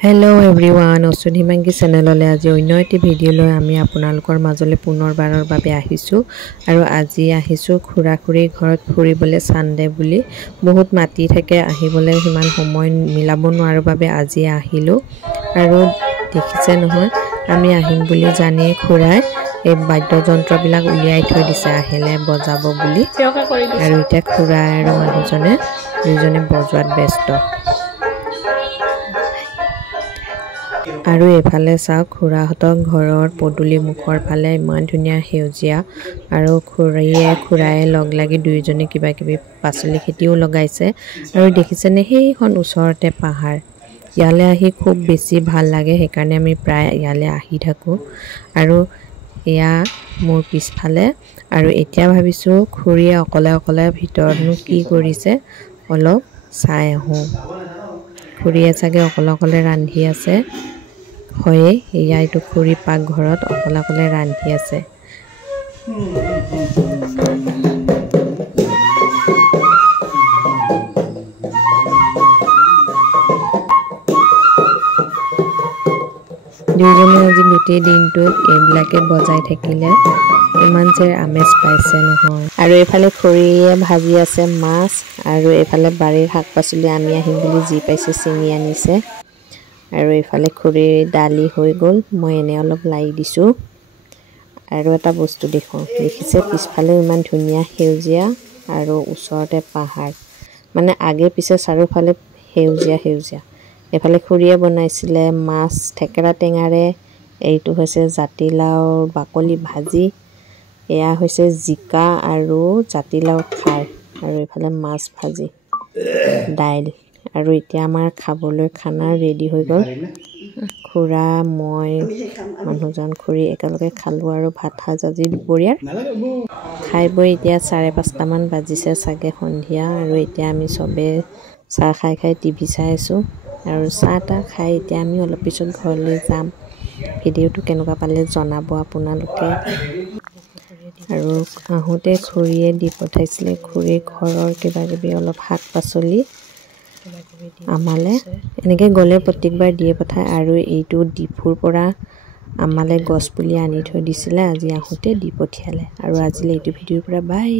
Hello everyone, Osuni Mangi channel আজি অন্য এটি ভিডিও লৈ আমি আপোনালোকৰ মাজলৈ পুনৰবাৰৰ বাবে আহিছো আৰু আজি আহিছো খুৰাখুৰী ঘৰত ফুৰিবলৈ সানডে বুলি বহুত মাটি থাকে আহিবলৈ হিমান সময় মিলাব নোৱাৰো বাবে আজি আহিলো আৰু দেখিছে নহয় আমি আহিম বুলি জানি খুৰাই এই বাদ্যযন্ত্ৰবিলাক উলিয়াই থৈ দিছে আহিলে বজাব বুলি আৰু এটা খুৰা আৰু মানুহজনে দুজনে বজোৱাত ব্যস্ত আৰু এফালে চাওক খুৰাহতৰ ঘৰৰ পদুলি মুখৰ ফালে ইমান ধুনীয়া হেউজিয়া আৰু খুৰাই লগ লাগি দুইজনে কিবা কিবি পাচলি খেতিও লগাইছে আৰু দেখিছেনে সেইখন ওচৰতে পাহাৰ ইয়ালে আহি খুব বেছি ভাল লাগে সেইকাৰণে আমি প্ৰায় ইয়ালে আহি থাকো আৰু এয়া মোৰ পিছফালে আৰু এতিয়া ভাবিছো খুৰীয়ে অকলে ভিতৰতনো কি কৰিছে অলপ চাই আহো খুৰীয়ে চাগে অকলে ৰান্ধি আছে হয় এয়া এইটো খুৰী পাক ঘৰত অকলে ৰান্ধি আছে দুজনে আজি গোটেই দিনটো এইবিলাকে বজাই থাকিলে ইমান যে আমেজ পাইছে নহয় আৰু এফালে খুৰীয়ে ভাজি আছে মাছ আৰু এফালে বাৰীৰ শাক-পাচলি আমি আহিম বুলি যি পাইছে চিঙি আনিছে আৰু এফালে খুৰী ডালি হৈ গল মই এনে অলপ লাই দিছো আৰু এটা বস্তু দেখিছে পিছফালে ইমান ধুনীয়া হেউজিয়া আৰু ওচৰতে পাহাৰ মানে আগে পিছে চাৰিওফালে হেউজিয়া এফালে খুৰীয়ে বনাইছিলে মাছ ঠেকেৰা টেঙাৰে এইটো হৈছে জাতিলাওৰ বাকলি ভাজি এয়া হৈছে জিকা আৰু জাতিলাও খাৰ আৰু এফালে মাছ ভাজি দাইল আৰু এতিয়া আমাৰ খাবলৈ খানা ৰেডি হৈ গল খুৰা মই মানুহজন খুৰী একেলগে খালো আৰু ভাত সাজি দুপৰীয়াৰ খাই বৈ এতিয়া 5:30 মান বাজিছে চাগে সন্ধিয়া আৰু এতিয়া আমি সবে চাহ খাই টিভি চাই আছো আৰু চাহটা খাই এতিয়া আমি অলপ পিছত ঘৰলৈ যাম ভিডিওটো কেনেকুৱা পালে জনাব আপোনালোকে আৰু আহোতে খুৰীয়ে দি পঠাইছিলে খুৰী ঘৰৰ কিবা কিবি অলপ শাক-পাচলি আমালে এনেকে গলে প্ৰত্যেকবাৰ দিয়ে পঠায় আৰু এইটো ডিফুৰ পৰা আমালে গছপুলি আনি থৈ দিছিলে আজি আহোতে দি পঠিয়ালে আৰু আজিলে এইটো ভিডিওৰ পৰা বাই